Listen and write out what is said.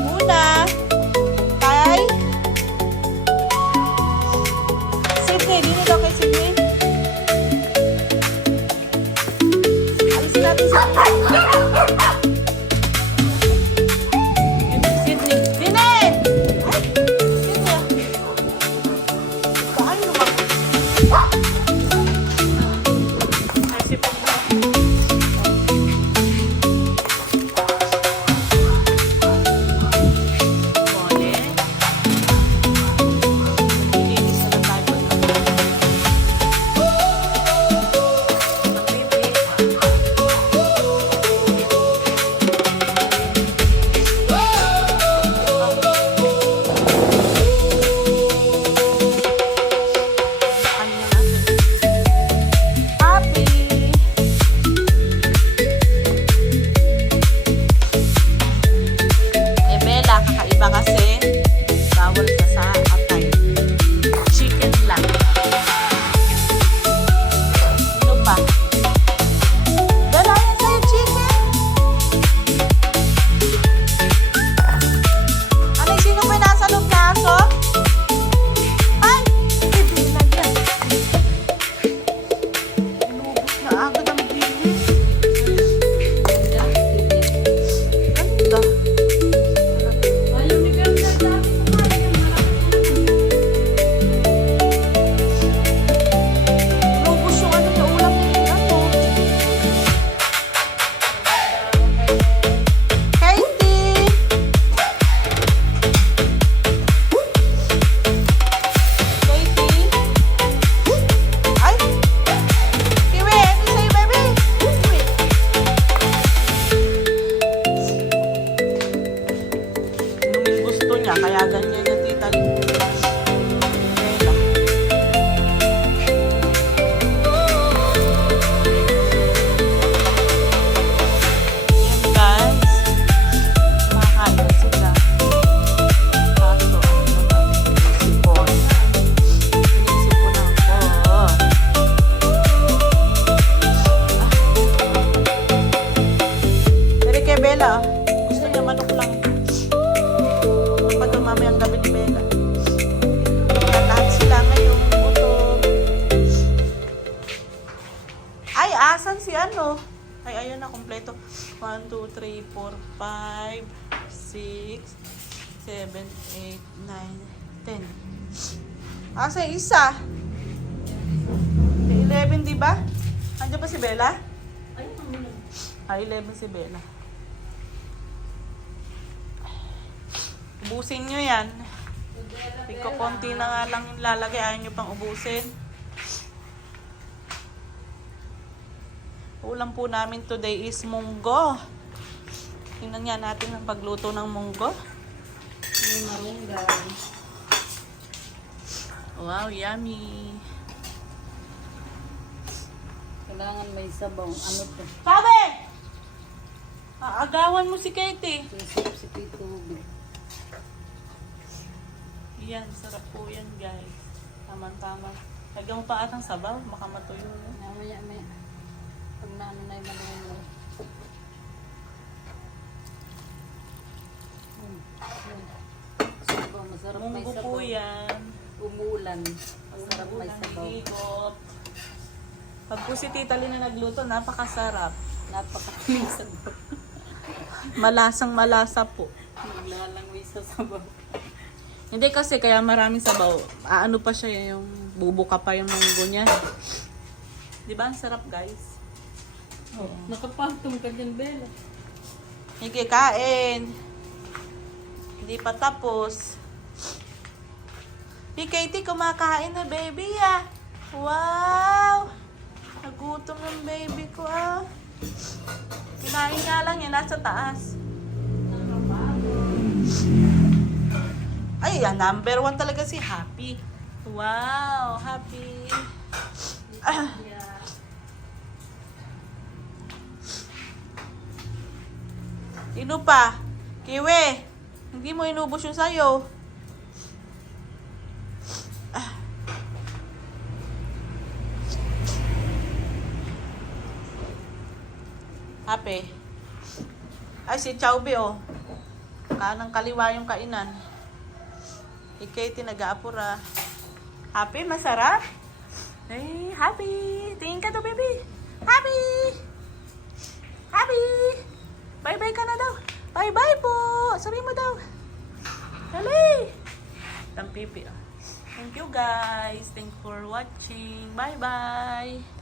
Muna. Kay Sydney. Dito daw kay Sydney. Alisin natin sa Sydney. Dine! Ay! Sydney. Saan naman? Ay, sipag na. Mole. Maglilinis na lang tayo pagkakas. Ang baby. Ano natin? Happy! Eh, Bella, kakaiba kasi. Bawal ka sa atay. Chicken lang. Ano pa? Bella, yan sa'yo, chicken. Ano, sino ba yung nasa loob na aso? Ay! Bibili na yan. Inubos na agad ang bilis. Ganda. Inubos yung ano niya, ulam niya yung ano. Katie! Katie? Ay! Kiwi, ano sa'yo, baby? Kiwi. Yung gusto niya, kaya ganyan yung tita Bella. Yan, guys. Kumakain na sila. Kaso, ano naman, sinisipon. Sinisipon ako. Pero kay Bella, gusto niya manok lang. Kapag mamaya ang gabi ni Bella. Kaya lahat sila ngayon gutom. Ay, asan si ano? Ay, ayun na, kompleto. 1, 2, 3, 4, 5, 6, 7, 8, 9, 10. Asa yung isa? 11, di ba? Andiyan ba si Bella? Ay, 11 si Bella. Ubusin nyo yan. Ikaw, konti na nga lang yung lalagay. Ayaw nyo pang ubusin. Ulam po namin today is munggo. Tingnan nga natin ang pagluto ng munggo. May marunggay. Wow, yummy. Kailangan may sabaw. Ano to? Sabi! Aagawan mo si Katie. Sisip si tubig. Yan, sarap po yan, guys. Tama-tama. Lagyan mo pa atang sabaw. Baka matuyo yun. Mamaya. Pag naano na yung marunggay. Sabaw. Masarap may Munggo sabaw. po yan. Umuulan. Masarap may sabaw. Higop. Pag po si Tita Lina nagluto, napakasarap. Napakakaming sabaw. Malasang malasa po. Naglalangoy sa sabaw. Hindi kasi kaya maraming sabaw. Ano pa siya yung bubuka pa yung munggo niya. Di ba? Ang sarap, guys. Oh, nakapantong ka dyan, Bella. Sige, kain. Hindi pa tapos. Si Katie, kumakain na, baby, ah. Wow! Nagutom ng baby ko, ah. Kinain nga lang yan, nasa taas. Ay, number 1 talaga si Happy. Wow, Happy. Sino pa? Kiwi, hindi mo inubos yung sayo. Happy. Ay, si Chowby, oh. Kanang kaliwa yung kainan. Katie nag-aapura. Happy? Masarap? Ay, happy. Tingin ka to, baby. Happy! Happy! Bye-bye ka na daw. Bye-bye po. Sabi mo daw. Dali. Tampipi, oh. Thank you, guys. Thanks for watching. Bye-bye.